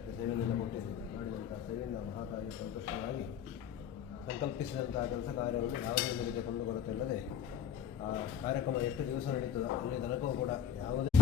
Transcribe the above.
ದೇಶಕ್ಕೆ ಸೇವೆಯನ್ನೆಲ್ಲ ಕೊಟ್ಟಿದ್ದೀವಿ ಮಾಡಿದಂಥ ಸೇವೆಯಿಂದ ಮಹಾತಾಯಿ ಸಂತೋಷವಾಗಿ ಸಂಕಲ್ಪಿಸಿದಂತಹ ಕೆಲಸ ಕಾರ್ಯವನ್ನು ಯಾವುದೇ ರೀತಿಯ ಕಂಡುಬರುತ್ತಿಲ್ಲದೆ ಆ ಕಾರ್ಯಕ್ರಮ ಎಷ್ಟು ದಿವಸ ನಡೀತದೋ ಅಲ್ಲಿ ತನಕವೂ ಕೂಡ ಯಾವುದೇ